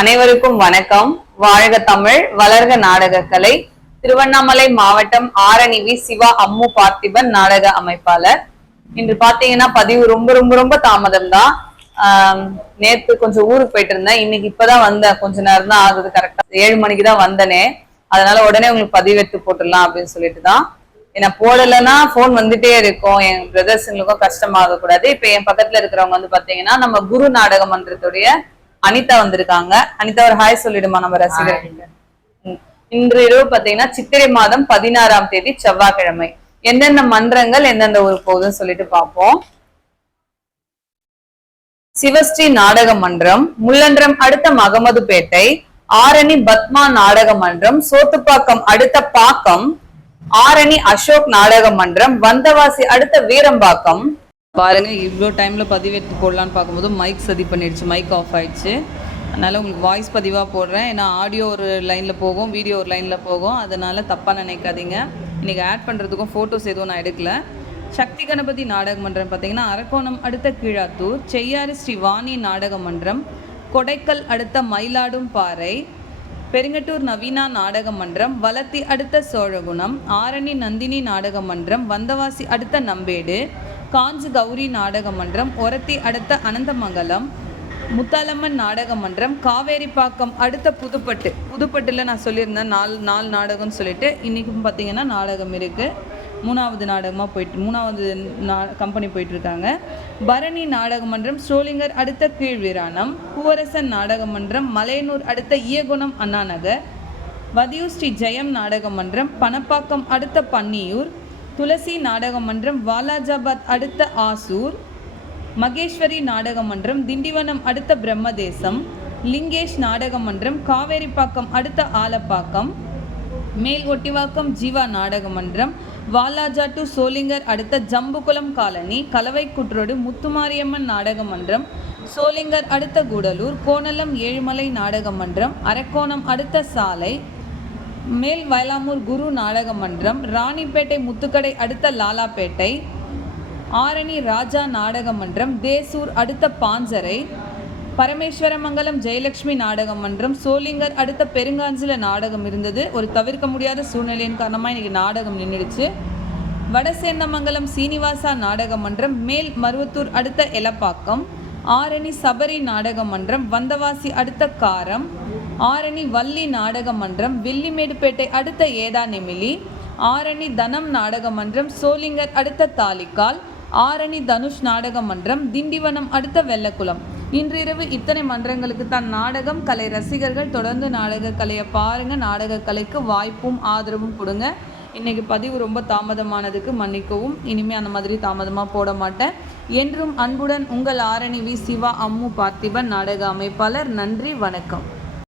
அனைவருக்கும் வணக்கம். வாழ்க தமிழ் வளர்க நாடகக்கலை. திருவண்ணாமலை மாவட்டம் ஆரணிவி சிவா அம்மு பார்த்திபன் நாடக அமைப்பாளர். இன்று பாத்தீங்கன்னா பதிவு ரொம்ப ரொம்ப ரொம்ப தாமதம் தான் நேத்து கொஞ்சம் ஊருக்கு போயிட்டு இருந்தேன் இன்னைக்கு இப்பதான் வந்தேன். கொஞ்ச நேரம் தான் ஆகுது கரெக்டா ஏழு மணிக்கு தான் வந்தனே. அதனால உடனே உங்களுக்கு பதிவு எடுத்து போட்டுடலாம் அப்படின்னு சொல்லிட்டு தான். ஏன்னா போடலைன்னா போன் வந்துட்டே இருக்கும். என் பிரதர்ஸுங்களுக்கும் கஷ்டமாக கூடாது இப்ப என் பக்கத்துல இருக்கிறவங்க வந்து பாத்தீங்கன்னா நம்ம குரு நாடக மன்றத்துடைய அனிதா வந்திருக்காங்க. அனிதா ஒரு ஹாய் சொல்லிடுமா நம்ம ரசிகர்களுக்கு ம். இன்று இரவு பாத்தீங்கன்னா சித்திரை மாதம் பதினாறாம் தேதி செவ்வாய்க்கிழமை. எந்தெந்த மன்றங்கள் எந்தெந்த ஊர் போகுதுன்னு சொல்லிட்டு பார்ப்போம். சிவஸ்ரீ நாடக மன்றம் முள்ளன்றம் அடுத்த மகமதுபேட்டை ஆரணி பத்மா நாடக மன்றம் சோத்துப்பாக்கம் அடுத்த பாக்கம் ஆரணி அசோக் நாடக மன்றம் வந்தவாசி அடுத்த வீரம்பாக்கம் பாருங்கள் இவ்வளோ டைமில் பதிவேற்று போடலான்னு பார்க்கும்போது மைக் சதி பண்ணிடுச்சு மைக் ஆஃப் ஆயிடுச்சு. அதனால் உங்களுக்கு வாய்ஸ் பதிவாக போடுறேன். ஏன்னா ஆடியோ ஒரு லைனில் போகும் வீடியோ ஒரு லைனில் போகும். அதனால் தப்பாக நினைக்காதீங்க. இன்னைக்கு ஆட் பண்ணுறதுக்கும் ஃபோட்டோஸ் எதுவும் நான் எடுக்கல. சக்தி கணபதி நாடக மன்றம் பார்த்தீங்கன்னா அரக்கோணம் அடுத்த கீழாத்தூர் செய்யாறு ஸ்ரீ வாணி நாடக மன்றம் கொடைக்கல் அடுத்த மயிலாடும் பாறை பெருங்கட்டூர் நவீனா நாடக மன்றம் வலத்தி அடுத்த சோழகுணம் ஆரணி நந்தினி நாடக மன்றம் வந்தவாசி அடுத்த நம்பேடு காஞ்சு கௌரி நாடக மன்றம் ஒரத்தி அடுத்த அனந்தமங்கலம் முத்தாலம்மன் நாடக மன்றம் காவேரிப்பாக்கம் அடுத்த புதுப்பட்டு. புதுப்பட்டில் நான் சொல்லியிருந்தேன் நாலு நாலு நாடகம்னு சொல்லிட்டு. இன்றைக்கும் பார்த்தீங்கன்னா நாடகம் இருக்குது மூணாவது நாடகமாக போயிட்டு மூணாவது நா கம்பெனி போயிட்டுருக்காங்க. பரணி நாடக மன்றம் ஸ்ரோலிங்கர் அடுத்த கீழ்வீராணம் பூவரசன் நாடக மன்றம் மலையனூர் அடுத்த இயகுணம் அண்ணாநகர். வதியூர் ஸ்ரீ ஜெயம் நாடக மன்றம் பணப்பாக்கம் அடுத்த பன்னியூர். துளசி நாடக மன்றம் வாலாஜாபாத் அடுத்த ஆசூர் மகேஸ்வரி நாடக மன்றம் திண்டிவனம் அடுத்த பிரம்மதேசம் லிங்கேஷ் நாடக மன்றம் காவேரிப்பாக்கம் அடுத்த ஆலப்பாக்கம் மேல் ஒட்டிவாக்கம் ஜீவா நாடக மன்றம் வாலாஜா டு சோலிங்கர் அடுத்த ஜம்புகுளம் காலனி கலவைக்குற்றோடு முத்துமாரியம்மன் நாடக மன்றம் சோலிங்கர் அடுத்த கூடலூர் கோணலம் ஏழுமலை நாடக மன்றம் அரக்கோணம் அடுத்த சாலை மேல் வயலாமூர் குரு நாடக மன்றம் ராணிப்பேட்டை முத்துக்கடை அடுத்த லாலாப்பேட்டை ஆரணி ராஜா நாடக மன்றம் தேசூர் அடுத்த பாஞ்சரை பரமேஸ்வரமங்கலம் ஜெயலட்சுமி நாடக மன்றம் சோலிங்கர் அடுத்த பெருங்காஞ்சில நாடகம் இருந்தது. ஒரு தவிர்க்க முடியாத சூழ்நிலையின் காரணமாக இன்னைக்கு நாடகம் நின்றுடுச்சு வடசேந்தமங்கலம் சீனிவாசா நாடக மன்றம் மேல் மருவத்தூர் அடுத்த எலப்பாக்கம் ஆரணி சபரி நாடக மன்றம் வந்தவாசி அடுத்த காரம் ஆரணி வள்ளி நாடக மன்றம் வில்லிமேடுப்பேட்டை அடுத்த ஏதா நெமிலி ஆரணி தனம் நாடக மன்றம் சோலிங்கர் அடுத்த தாலிக்கால் ஆரணி தனுஷ் நாடக மன்றம் திண்டிவனம் அடுத்த வெள்ளக்குளம். இன்றிரவு இத்தனை மன்றங்களுக்கு தான் நாடகம் கலை ரசிகர்கள் தொடர்ந்து நாடக கலையை பாருங்க நாடக கலைக்கு வாய்ப்பும் ஆதரவும் கொடுங்க. இன்னைக்கு பதிவு ரொம்ப தாமதமானதுக்கு மன்னிக்கவும். இனிமேல் அந்த மாதிரி தாமதமாக போட மாட்டேன். என்றும் அன்புடன் உங்கள் ஆரணி வி சிவா அம்மு பார்த்திபன் நாடக அமைப்பாளர் நன்றி வணக்கம்.